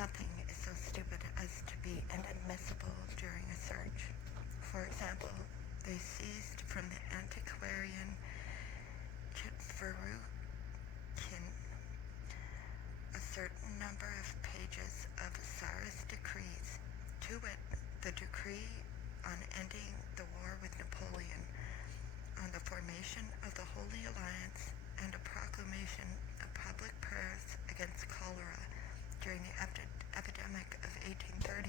Nothing is so stupid as to be inadmissible during a search. For example, they seized from the antiquarian Ch.1 a certain number of pages of Cyrus' decrees, to wit, the decree on ending the war with Napoleon, on the formation of the Holy Alliance, and a proclamation of public prayers against cholera during the epidemic of 1830.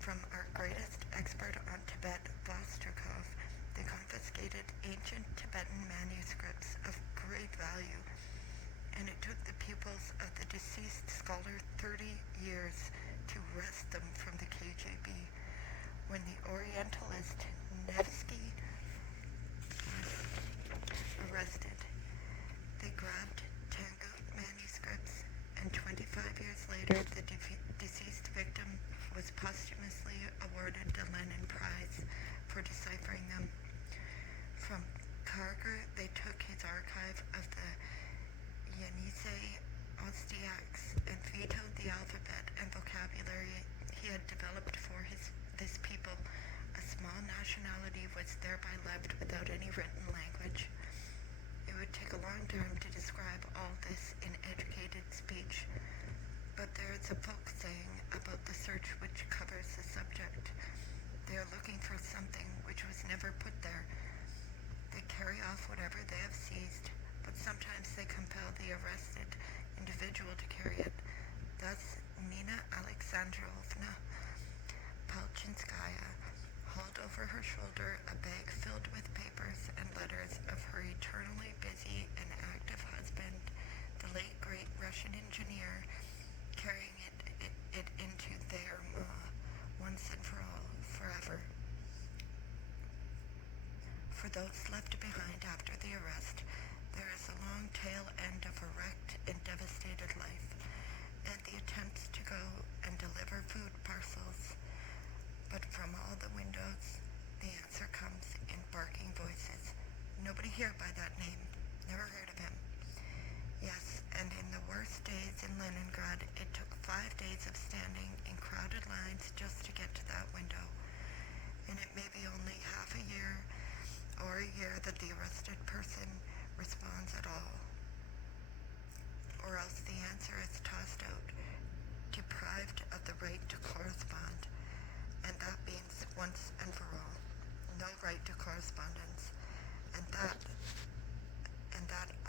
From our greatest expert on Tibet, Vostrikov, they confiscated ancient Tibetan manuscripts of great value, and it took the pupils of the deceased scholar 30 years to wrest them from the KGB. When the Orientalist Nevsky was arrested, they grabbed Tangut manuscripts, and 25 years later the deceased victim was posthumously awarded the Lenin Prize for deciphering them. From Karger, they took his archive of the Iine oscillates and vetoed the alphabet and vocabulary he had developed for this people. A small nationality was thereby left without any written language. It would take a long time to describe all this in educated speech, but there is a folk saying about the search which covers the subject. They are looking for something which was never put there. They carry off whatever they have seized, but sometimes they compel the arrested individual to carry it. Thus, Nina Alexandrovna Palchinskaya hauled over her shoulder a bag filled with papers and letters of her eternally busy and active husband, the late great Russian engineer, carrying it into their once and for all, forever. For those left behind after the arrest, there is a long tail end of a wrecked and devastated life, and the attempts to go and deliver food parcels. But from all the windows, the answer comes in barking voices. Nobody here by that name. Never heard of him. Yes, and in the worst days in Leningrad, it took 5 days of standing in crowded lines just to get to that window. And it may be only half a year or a year that the arrested person responds at all. Or else the answer is tossed out, deprived of the right to correspond, and that means once and for all, no right to correspondence, and that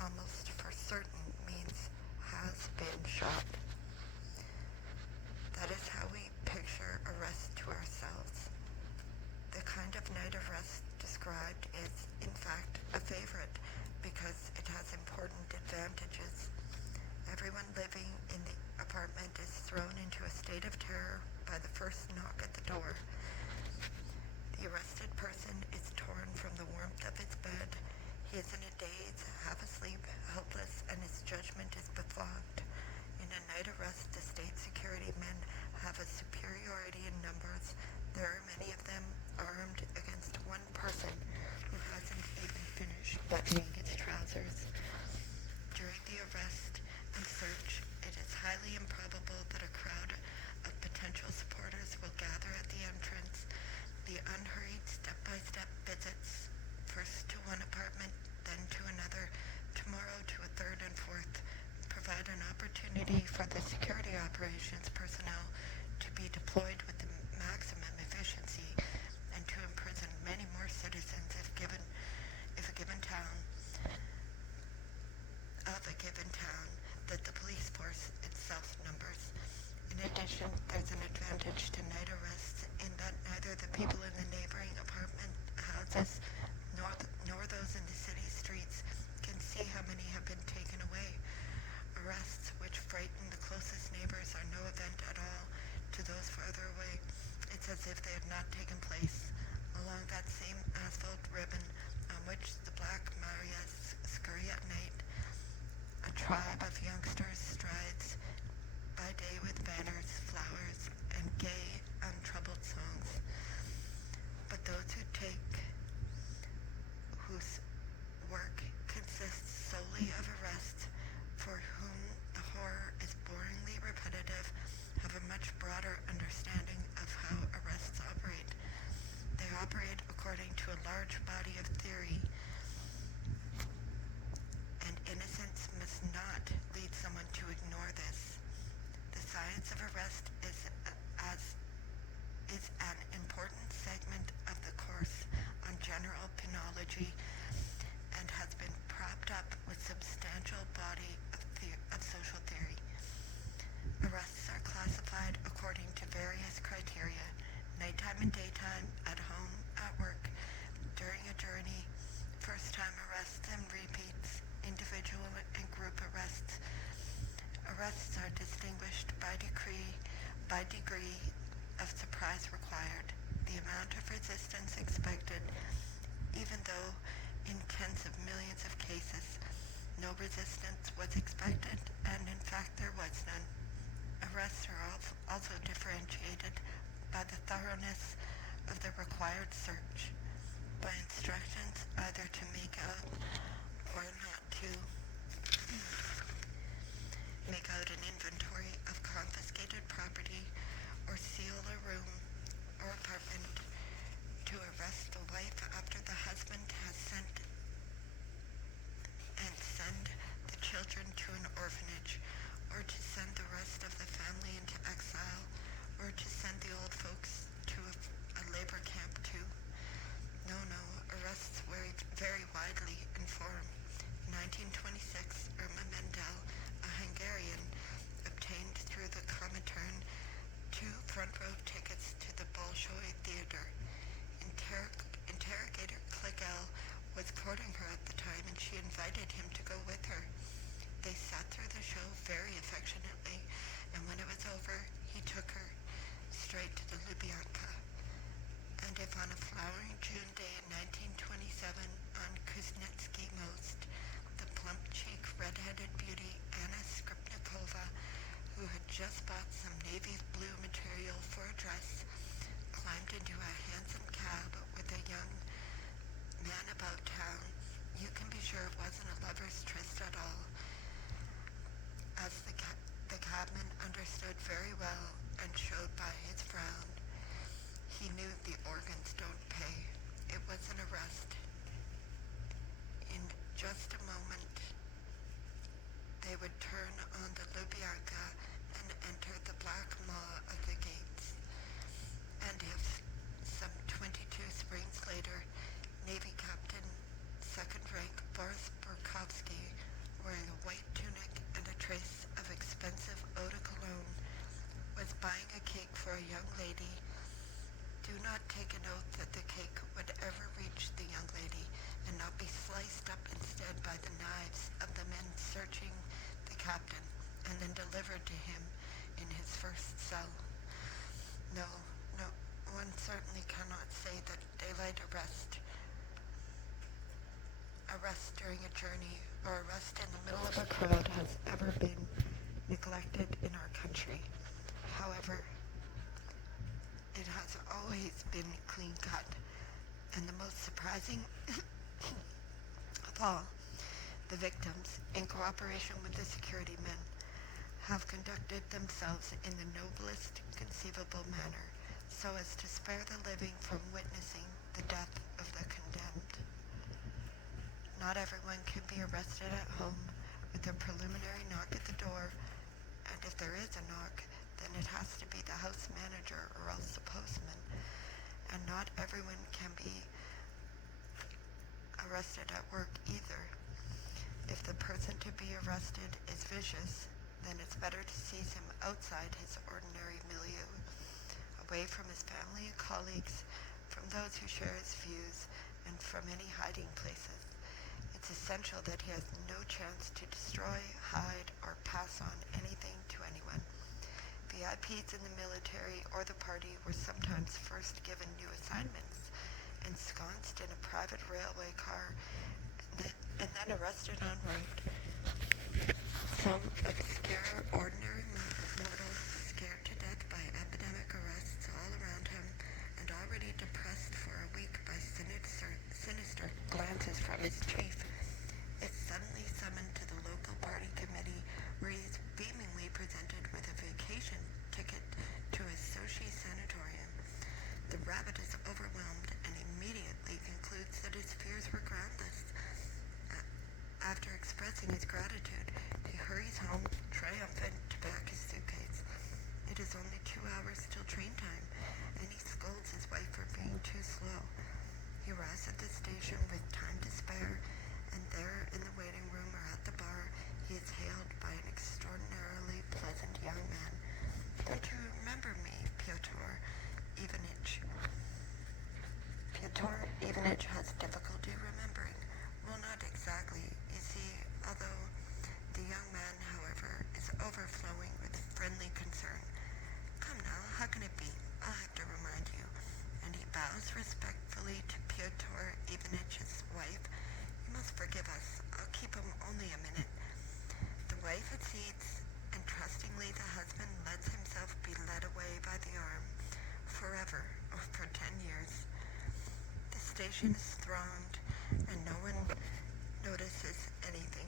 almost for certain means has been shot. That is how we picture arrest to ourselves. The kind of night of rest described is, in fact, a favorite because it has important advantages. Everyone living in the apartment is thrown into a state of terror by the first knock at the door. The arrested person is torn from the warmth of his bed. He is in a daze, half asleep, helpless, and his judgment is befogged. In a night arrest, the state security men have a superiority in numbers. There are many of them armed against one person who hasn't even finished buttoning his trousers. During the arrest and search, it is highly improbable that a crowd of potential supporters will gather at the entrance. The unhurried step-by-step visits, first to one apartment, then to another, tomorrow to a third and fourth, provide an opportunity for the security operations personnel to be deployed with the maximum efficiency and to imprison many more citizens if a given town that the police force itself numbers. In addition, there's an advantage to night arrests in that neither the people in the neighboring apartment houses nor those in the city streets can see how many have been taken away. Arrests which frighten the closest neighbors are no event at all to those farther away. It's as if they had not taken place. Along that same asphalt ribbon on which the Black Marias scurry at night, a tribe of youngsters strides by day with banners, flowers, and gay, untroubled songs. by degree of surprise required, the amount of resistance expected, even though in tens of millions of cases no resistance was expected, and in fact there was none. Arrests are also differentiated by the thoroughness of the required search, by instructions either to make out or not to make out an inventory of confiscated property, or seal a room or apartment, to arrest the wife after the husband has sent and send the children to an orphanage, or to send the rest of the family into exile, or to send the old folks to a labor camp too. No, arrests vary widely in form. In 1926, Irma Mendel, a Hungarian, obtained through the Comintern 2 front-row tickets to the Bolshoi Theater. Interrogator Klegel was courting her at the time, and she invited him to go with her. They sat through the show very affectionately, and when it was over, he took her straight to the Lubyanka. And if on a flowering June day in 1927, on Kuznetsky Most, the plump-cheeked, red-headed beauty Anna Skripnikova, who had just bought some navy blue material for a dress, climbed into a handsome cab with a young man about town, you can be sure it wasn't a lover's tryst at all, as the cabman understood very well and showed by his frown. He knew the organs don't pay. It was an arrest. In just a moment, they would turn on the Lubyanka and enter the black maw of the gates. And if, some 22 springs later, Navy Captain, second rank Boris Burkovsky, wearing a white tunic and a trace of expensive eau de cologne, was buying a cake for a young lady, do not take an oath that the cake would ever reach the young lady and not be sliced up instead by the knives of the men searching the captain, and then delivered to him in his first cell. No, one certainly cannot say that daylight arrest during a journey, or arrest in the middle of a crowd, has ever been neglected in our country. However, it has always been clean-cut, and the most surprising of all, the victims, in cooperation with the security men, have conducted themselves in the noblest conceivable manner, so as to spare the living from witnessing the death of the condemned. Not everyone can be arrested at home with a preliminary knock at the door, and if there is a knock, then it has to be the house manager or else the postman, and not everyone can be arrested at work either. If the person to be arrested is vicious, then it's better to seize him outside his ordinary milieu, away from his family and colleagues, from those who share his views, and from any hiding places. It's essential that he has no chance to destroy, hide, or pass on anything to anyone. VIPs in the military or the party were sometimes first given new assignments, ensconced in a private railway car, and then arrested en route. Some obscure, ordinary mortal, scared to death by epidemic arrests all around him, and already depressed for a week by sinister glances from his chief, is suddenly summoned to the local party committee, where he is beamingly presented with a vacation ticket to a Sochi sanatorium. The rabbit is overwhelmed and immediately concludes that his fears were groundless. After expressing his gratitude, he hurries home, triumphant, to pack his station is thronged, and no one notices anything.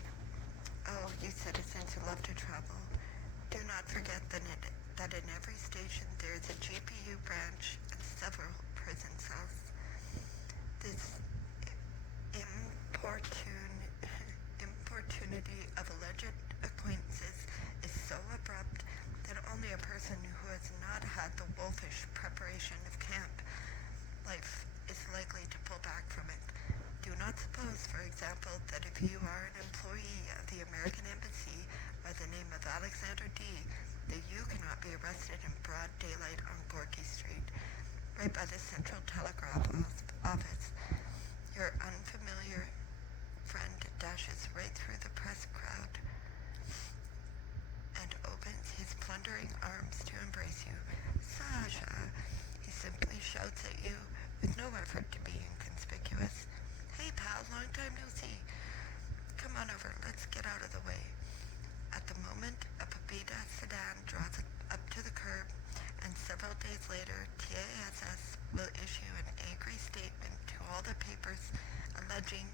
Oh, you citizens who love to travel, do not forget that in every station there is a GPU branch and several prison cells. This importunity of alleged acquaintances is so abrupt that only a person who has not had the wolfish preparation of camp life is likely to pull back from it. Do not suppose, for example, that if you are an employee of the American Embassy by the name of Alexander D., that you cannot be arrested in broad daylight on Gorky Street, right by the Central Telegraph Office. Your unfamiliar friend dashes right through the press crowd and opens his plundering arms to embrace you. Sasha! He simply shouts at you with no effort to be inconspicuous. Hey pal, long time no see. Come on over, let's get out of the way. At the moment, a Pepita sedan draws up to the curb, and several days later, TASS will issue an angry statement to all the papers alleging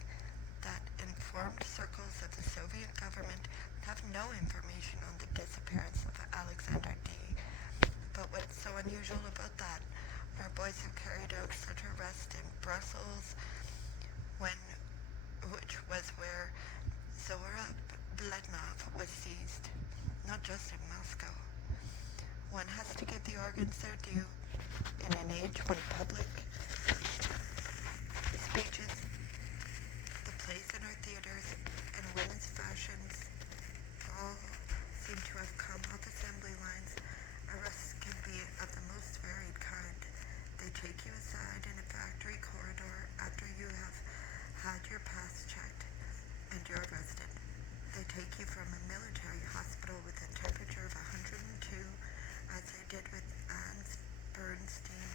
that informed circles of the Soviet government have no information on the disappearance of Alexander D. But what's so unusual about that? Our boys have carried out such arrest in Brussels, which was where Zora Blednov was seized, not just in Moscow. One has to give the organs their due in an age when public speeches, the plays in our theaters, and women's fashions all seem to have come off assembly lines. Arrests can be of the most varied kind. They take you aside in a factory corridor after you have had your pass checked, and you're arrested. They take you from a military hospital with a temperature of 102, as they did with Anne Bernstein,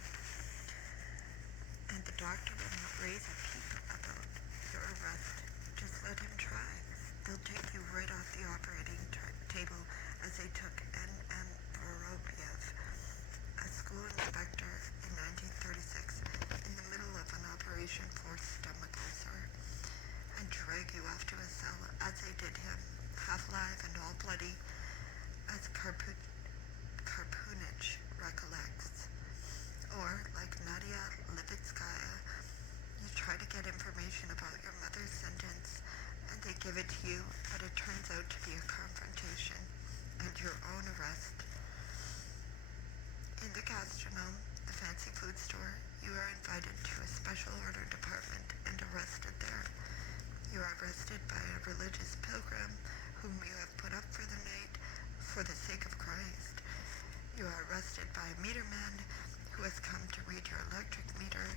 and the doctor will not raise a peep about your arrest. Just let him try. They'll take you right off the operating table, as they took N.M. Vorobyev, a school inspector in 1936, in the middle of an operation for stomach ulcer, and drag you off to a cell, as they did him, half alive and all bloody, as Karpunich recollects. Or, like Nadia Levitskaya, you try to get information about your mother's sentence, and they give it to you, but it turns out to be a confrontation and your own arrest. In the gastronome, the fancy food store, you are invited to a special order department and arrested there. You are arrested by a religious pilgrim whom you have put up for the night for the sake of Christ. You are arrested by a meter man who has come to read your electric meter.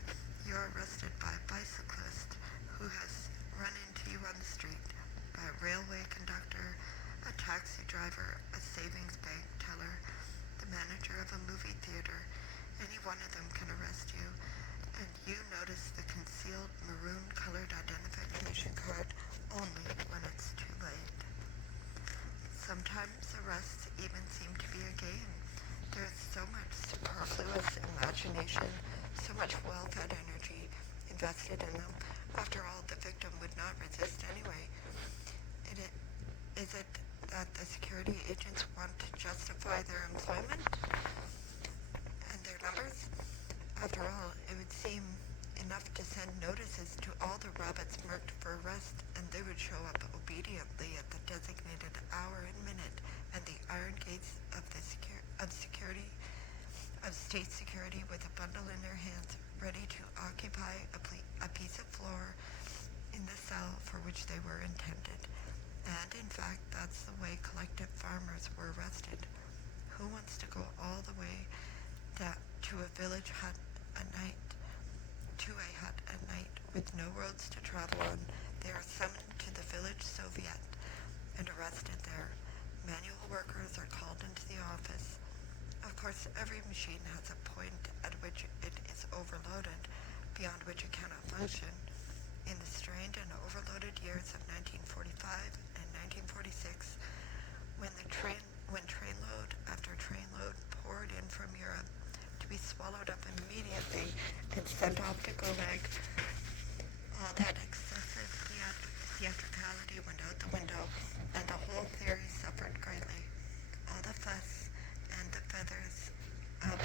You are arrested by a bicyclist who has run into you on the street, by a railway conductor, a taxi driver, a savings bank teller, the manager of a movie theater. Any one of them can arrest you, and you notice the concealed maroon-colored identification card only when it's too late. Sometimes arrests even seem to be a game. There's so much superfluous imagination, so much well-fed energy invested in them. After all, the victim would not resist anyway. Is it that the security agents want to justify their employment and their numbers? After all, it would seem enough to send notices to all the rabbits marked for arrest, and they would show up obediently at the designated hour and minute, and the iron gates of state security with a bundle in their hands, ready to occupy a piece of floor in the cell for which they were intended. And in fact, that's the way collective farmers were arrested. Who wants to go all the way to a village hut at night, with no roads to travel on? They are summoned to the village Soviet and arrested there. Manual workers are called into the office. Of course, every machine has a point at which it is overloaded, beyond which it cannot function. In the strained and overloaded years of 1945 and 1946, when trainload after trainload poured in from Europe to be swallowed up immediately and sent off to Gulag All that excessive theatricality went out the window, and the whole theory suffered greatly. All the fuss and the feathers of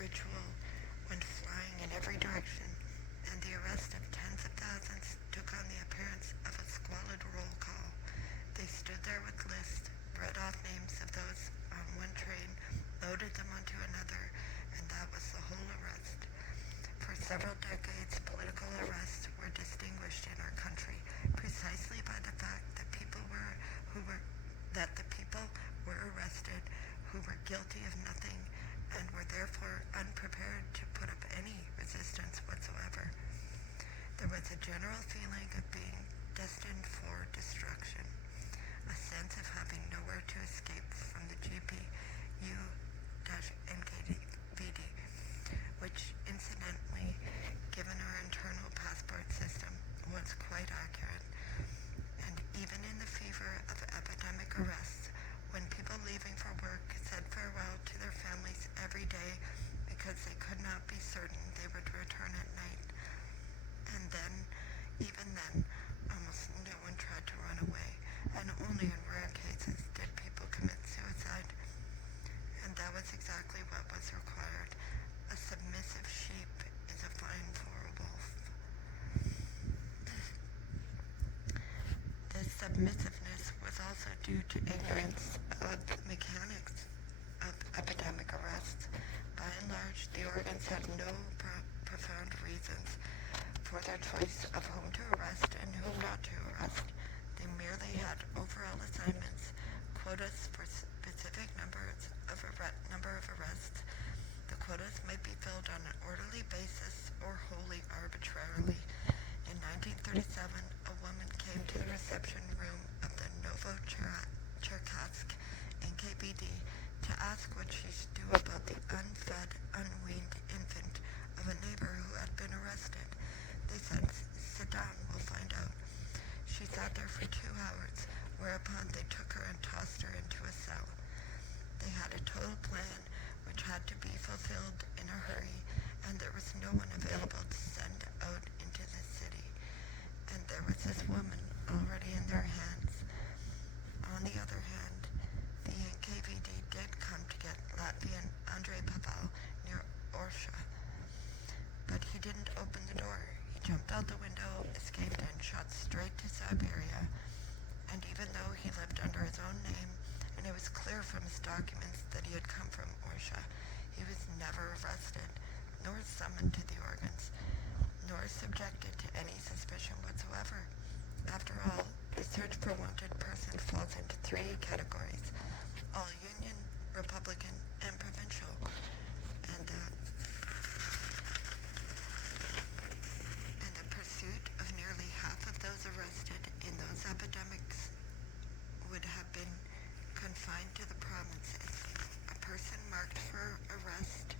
ritual went flying in every direction, and the arrest of tens of thousands took on the appearance of a squalid roll call. They stood there with lists, read off names of those on one train, loaded them onto another, and that was the whole arrest. For several decades, political arrests were distinguished in our country precisely by the fact that the people were arrested who were guilty of nothing and were therefore unprepared to put up any resistance whatsoever. There was a general feeling of being destined for destruction, a sense of having nowhere to escape from the GPU-NKVD, which incidentally, given our internal passport system, was quite accurate. And even in the fever of epidemic arrests, when people leaving for work said farewell to their families every day because they could not be certain they would return at night. And then, even then, almost no one tried to run away, and only in rare cases did people commit suicide. And that was exactly what was required. A submissive sheep is a fine for a wolf. This submissiveness was also due to ignorance of the mechanics of epidemic arrests. By and large, the organs had no profound reasons for their choice of whom to arrest and whom not to arrest. They merely had overall assignments, quotas for specific number of arrests. The quotas might be filled on an orderly basis or wholly arbitrarily. In 1937, a woman came to the reception room of the Novo-Cherkassk NKVD to ask what she should do about the unfed, unweaned infant of a neighbor who had been arrested. They said, "Sit down, we'll find out." She sat there for 2 hours, whereupon they took her and tossed her into a cell. They had a total plan which had to be fulfilled in a hurry, and there was no one available to send out into the city. And there was this woman already in their hands. On the other hand, the NKVD did come to get Latvian Andrei Pavel near Orsha, but he didn't open the door. He jumped out the window, escaped, and shot straight to Siberia. And even though he lived under his own name, and it was clear from his documents that he had come from Orsha, he was never arrested, nor summoned to the organs, nor subjected to any suspicion whatsoever. After all, the search for wanted person falls into 3 categories: all Union, Republican, and provincial. And the pursuit of nearly half of those arrested in those epidemics would have been confined to the provinces. A person marked for arrest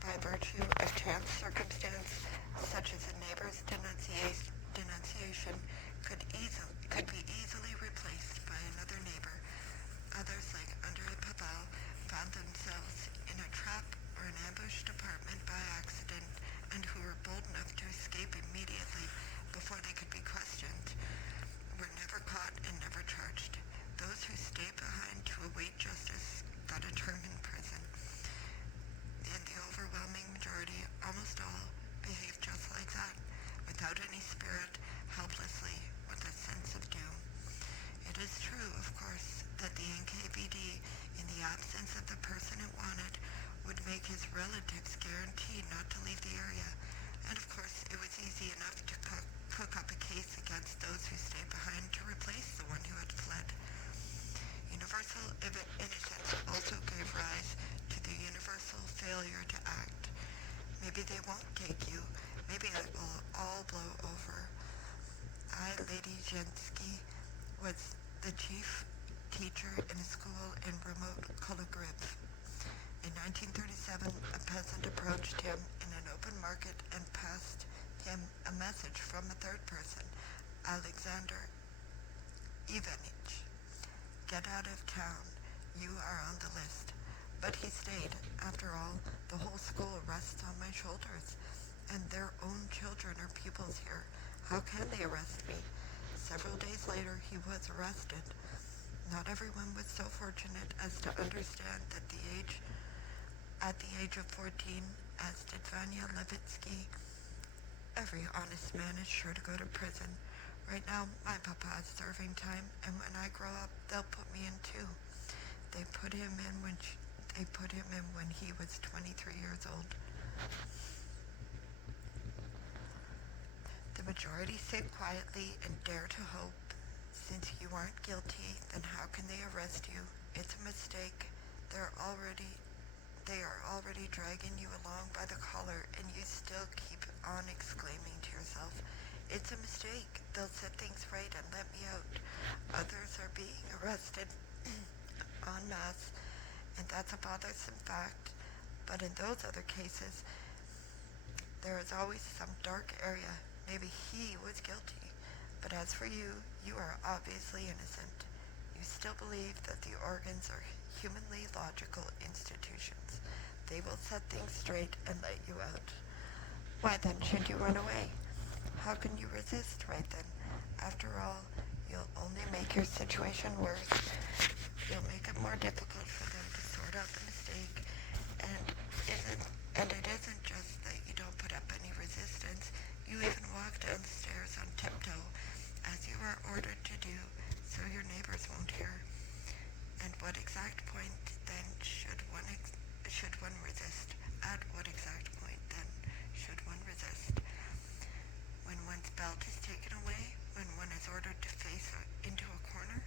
by virtue of chance circumstance, such as a neighbor's denunciation, could be easily replaced by another neighbor. Others, like Andrei Pavel, found themselves in a trap or an ambushed apartment by accident, and who were bold enough to escape immediately before they could be questioned, were never caught and never charged. Those who stayed behind to await justice got a term in prison. And the overwhelming majority, almost all, behaved just like that, without any spirit, helplessly, with a sense of doom. It is true, of course, that the NKVD, in the absence of the person it wanted, would make his relatives guarantee not to leave the area. And of course, it was easy enough to cook up a case against those who stayed behind to replace the one who had fled. Universal innocence also gave rise to the universal failure to act. Maybe they won't take you. Maybe it will all blow over. Lady Zhensky was the chief teacher in a school in remote Kologriv. In 1937, a peasant approached him in an open market and passed him a message from a third person, Alexander Ivanich. "Get out of town. You are on the list." But he stayed. After all, the whole school rests on my shoulders, and their own children are pupils here. How can they arrest me? Several days later, he was arrested. Not everyone was so fortunate as to understand that at the age of 14, as did Vanya Levitsky, every honest man is sure to go to prison. Right now, my papa is serving time, and when I grow up, they'll put me in too. They put him in when he was 23 years old. The majority sit quietly and dare to hope. Since you aren't guilty, then how can they arrest you? It's a mistake. They are already dragging you along by the collar, and you still keep on exclaiming to yourself, it's a mistake. They'll set things right and let me out. Others are being arrested en masse, and that's a bothersome fact. But in those other cases, there is always some dark area. Maybe he was guilty. But as for you, you are obviously innocent. You still believe that the organs are humanly logical institutions. They will set things straight and let you out. Why then should you run away? How can you resist right then? After all, you'll only make your situation worse. You'll make it more difficult for them to sort out the mistake. And it isn't just that you don't put up any resistance. You even walk down the stairs on tiptoe, as you are ordered to do, so your neighbors won't hear. And what exact point then should one resist? At what exact point then should one resist? When one's belt is taken away? When one is ordered to face into a corner?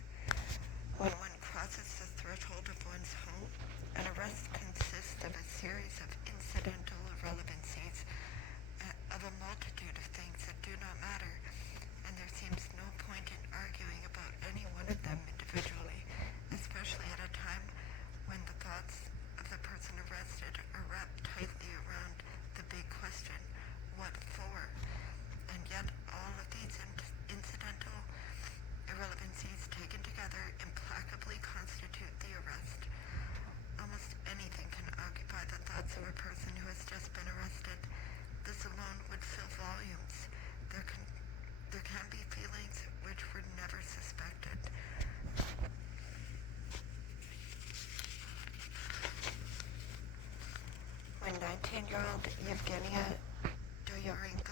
When one crosses the threshold of one's home? An arrest consists of a series of incidental irrelevancies, of a multitude of things that do not matter, and there seems no point in arguing about any one of them individually, especially at a time when the thoughts of the person arrested are wrapped tightly around the big question, what for? And yet all of these incidental irrelevancies taken together implacably constitute the arrest. Almost anything can occupy the thoughts of a person who has just been arrested. This alone would fill volumes. There can be feelings which were never suspected. When 19-year-old Yevgenia Doyarenko